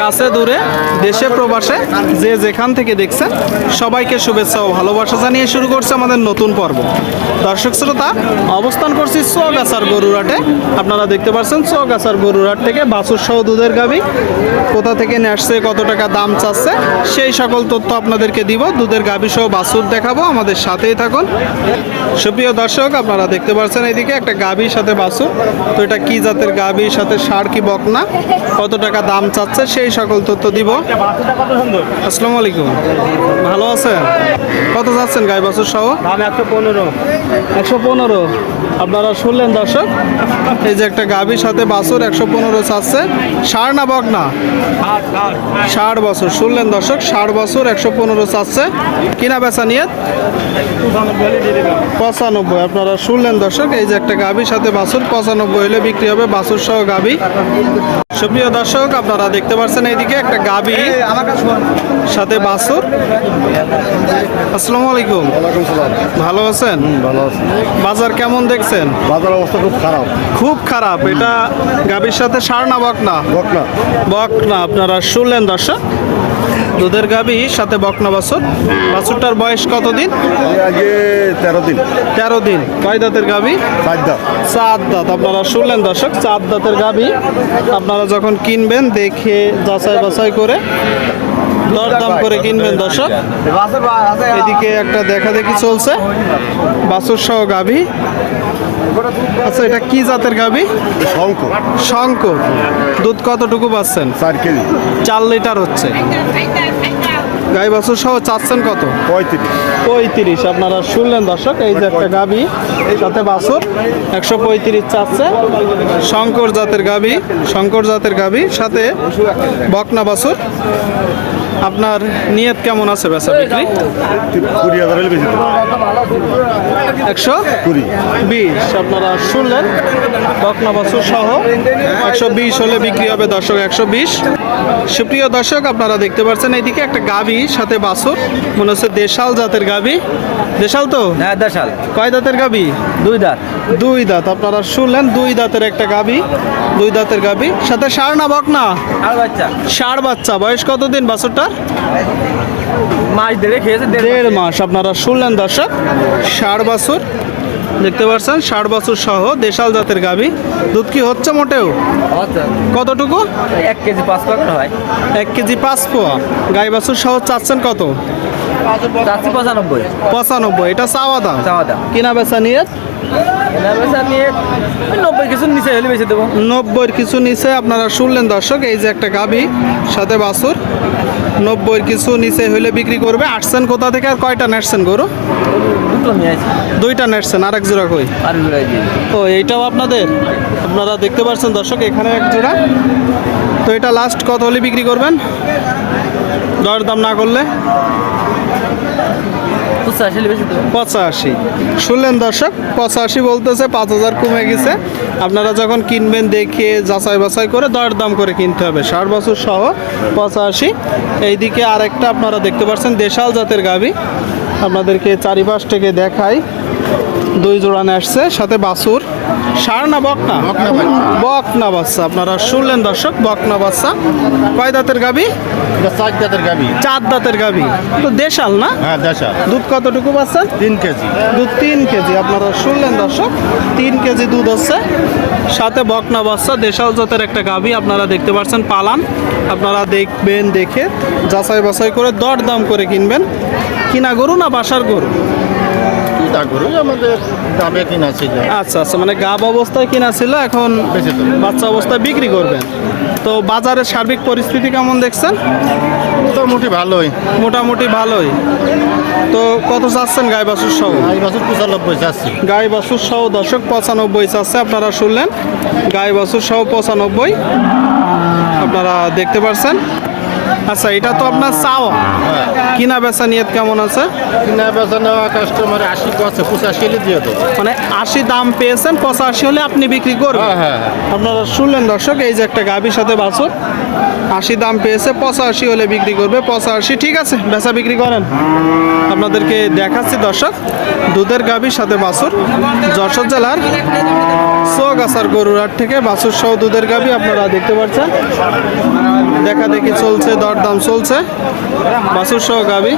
কাছে দূরে, দেশে প্রবাসে, যে যেখান থেকে দেখছেন, সবাইকে শুভেচ্ছা ও ভালোবাসা জানিয়ে শুরু করছে আমাদের নতুন পর্ব। দর্শক শ্রোতা, অবস্থান করছি চোয়াগাছার গরুরাটে আপনারা দেখতে পাচ্ছেন চোয়াগাছার গরুরাট থেকে বাছুর সহ দুধের গাবি কোথা থেকে নিয়ে আসছে, কত টাকা দাম চাচ্ছে, সেই সকল তথ্য আপনাদেরকে দিব। দুধের গাবি সহ বাছুর দেখাবো, আমাদের সাথেই থাকুন। সুপ্রিয় দর্শক, আপনারা দেখতে পাচ্ছেন, এইদিকে একটা গাবির সাথে বাছুর। তো এটা কি জাতের গাবির সাথে সার কি বকনা? কত টাকা দাম চাচ্ছে? সেই সকল তথ্য দিব। আসসালামু আলাইকুম। ভালো আছেন? কত যাচ্ছেন গাই বাছুর সহ? দাম একশো পনেরো। একশো পনেরো। আপনারা শুনলেন দর্শক? এই যে একটা গাভীর সাথে বাছুর একশো পনেরো চাচ্ছে। সার না বকনা? ষাট ষাট ষাট বছর। শুনলেন দর্শক? ষাট বছর একশো পনেরো চাচ্ছে। কিনা বেচা নিয়ে পঁচানব্বই আপনারা শুনলেন দর্শক? এই যে একটা গাভীর সাথে বাছুর পঁচানব্বই হলে বিক্রি হবে বাছুর সহ গাভী। সুপ্রিয় দর্শক আপনারা দেখতে পাচ্ছেন এইদিকে একটা গাভী আমার কাছে সাথে বাছুর। আসসালামু আলাইকুম। ওয়ালাইকুম সালাম। ভালো আছেন? ভালো আছি। বাজার কেমন দেখছেন? বাজার অবস্থা খুব খারাপ। খুব খারাপ। এটা গাভীর সাথে সার না বকনা। বকনা বকনা আপনারা শুনলেন দর্শক? দুধের গাভী সাথে বকনা বাছুর? বাছুরটার বয়স কতদিন? এই আগে তেরো দিন। তেরো দিন। কয় দাঁতের গাভী? চার দাঁত। আপনারা শুনলেন দর্শক চার দাঁতের গাভী। আপনারা যখন কিনবেন দেখে যাচাই বাছাই করে দরদাম করে কিনবেন দর্শক। এদিকে একটা দেখা দেখি চলছে। বাছুর সহ গাভী। আচ্ছা এটা কি জাতের গাভী? শঙ্খ। শঙ্কর দুধ কতটুকু পাচ্ছেন? চার কেজি। চার লিটার হচ্ছে। গাই বাছুর সহ চাচ্ছেন কত? পঁয়ত্রিশ। পঁয়ত্রিশ। আপনারা শুনলেন দর্শক এই যে একটা গাভী সাথে বাছুর। একশো পঁয়ত্রিশ চাচ্ছে। শঙ্কর জাতের গাভী শঙ্কর জাতের গাভী সাথে বকনা বাছুর। আপনার নিয়ত কেমন আছে বেচা বিক্রি? কুড়ি হাজার হলে বেশি একশো? কুড়ি। বিশ আপনারা শুনলেন বকনা বাছুর সহ। একশো বিশ হলে বিক্রি হবে দর্শক একশো বিশ। সুপ্রিয় দর্শক আপনারা দেখতে পাচ্ছেন এইদিকে একটা গাভী সাথে বাছুর। মনে হচ্ছে দেশাল জাতের গাভী। দেশাল তো? হ্যাঁ দেশাল। কয় দাঁতের গাভী? দুই দাঁত। দুই দাঁত আপনারা শুনলেন দুই দাঁতের একটা গাবি দুই দাঁতের গাবি। সাথে সার না বক না? ষাড় বাচ্চা। বয়স কতদিন বাছুরটার? দেড়ে খেয়েছে দেড় মাস আপনারা শুনলেন দর্শক ষাড় বাছুর দেখতে পাচ্ছেন ষাট বছর সহ দেশাল জাতের গাবি। দুধ কি হচ্ছে মোটেও? কতটুকু? এক কেজি পাঁচ পাকড় হয়। এক কেজি পাঁচ পোয়া। গাই বাছুর সহ চাচ্ছেন কত? পঁচানব্বই। পঁচানব্বই এটা চাওয়া দাম? চাওয়া দাম। কিনা বেচা নিয়ে? নব্বইয়ের কিছু নিচে আপনারা শুনলেন দর্শক এই যে একটা গাভী সাথে বাছুর। নব্বইয়ের কিছু নিচে হইলে বিক্রি করবে। আসছেন কোথা থেকে আর কয়টা নেটছেন গরু? দুইটা নেটছেন আর এক জোড়া কই তো এইটাও আপনাদের? আপনারা দেখতে পাচ্ছেন দর্শক এখানে এক জোড়া। তো এটা লাস্ট কত হলে বিক্রি করবেন? দর দাম না করলে? পঁচাশি শুনলেন দর্শক, পঁচাশি বলতেছে, পাঁচ হাজার কমে গেছে। আপনারা যখন কিনবেন, দেখে যাচাই বাছাই করে দর দাম করে কিনতে হবে। ষাট বছর সহ পঁচাশি। এইদিকে আরেকটা আপনারা দেখতে পাচ্ছেন, দেশাল জাতের গাভী। আপনাদেরকে চারিপাশ থেকে দেখাই। দুই জোড়ানে আসছে সাথে বাছুর। সার না বকনা বকনা বাচ্চা আপনারা শুনলেন দর্শক বকনা বাচ্চা। কয় দাঁতের গাভী চার জাতের গাবি। চার দাঁতের তো দেশাল না? হ্যাঁ দেশা দুধ কতটুকু বাচ্চা? তিন কেজি। দুধ তিন কেজি আপনারা শুনলেন দর্শক তিন কেজি দুধ হচ্ছে সাথে বকনা বাচ্চা দেশাল জাতের একটা গাভী আপনারা দেখতে পাচ্ছেন পালান। আপনারা দেখবেন দেখে যাচাই বাছাই করে দর দাম করে কিনবেন। কিনা গরু না বাসার গরু? তা করু আমাদের দামে কিনা ছিল। আচ্ছা আচ্ছা মানে গাব অবস্থায় কিনা ছিল এখন বাচ্চা অবস্থায় বিক্রি করবেন। তো বাজারের সার্বিক পরিস্থিতি কেমন দেখছেন? মোটামুটি ভালোই। মোটামুটি ভালোই। তো কত চাচ্ছেন গাই বাছুর সহ? এই বছর পঁচানব্বই চাচ্ছি গাই বাছুর সহ দশক পঁচানব্বই চাচ্ছে আপনারা শুনলেন। গাই বাছুর সহ পঁচানব্বই আপনারা দেখতে পাচ্ছেন আচ্ছা এটা তো আপনার চাওয়া। কিনা বেচা নিয়ত কেমন আছে? কিনা বেচা নেওয়া কাস্টমার আশি আছে পঁচাশি হলে দিয়ে দেবো। মানে আশি দাম পেয়েছেন পঁচাশি হলে আপনি বিক্রি করবেন হ্যাঁ হ্যাঁ হ্যাঁ। আপনারা শুনলেন দর্শক এই যে একটা গাভীর সাথে বাছুর। আশি দাম পেয়েছে পঁচাশি হলে বিক্রি করবে পঁচাশি ঠিক আছে বেচা বিক্রি করেন। আপনাদেরকে দেখাচ্ছি দর্শক দুধের গাভীর সাথে বাছুর যশোর জেলার সোগাছার গরুরহাট থেকে বাছুর সহ দুধের গাভী আপনারা দেখতে পাচ্ছেন। দেখা দেখি চলছে দরদাম চলছে। বাসুর সহ গাভী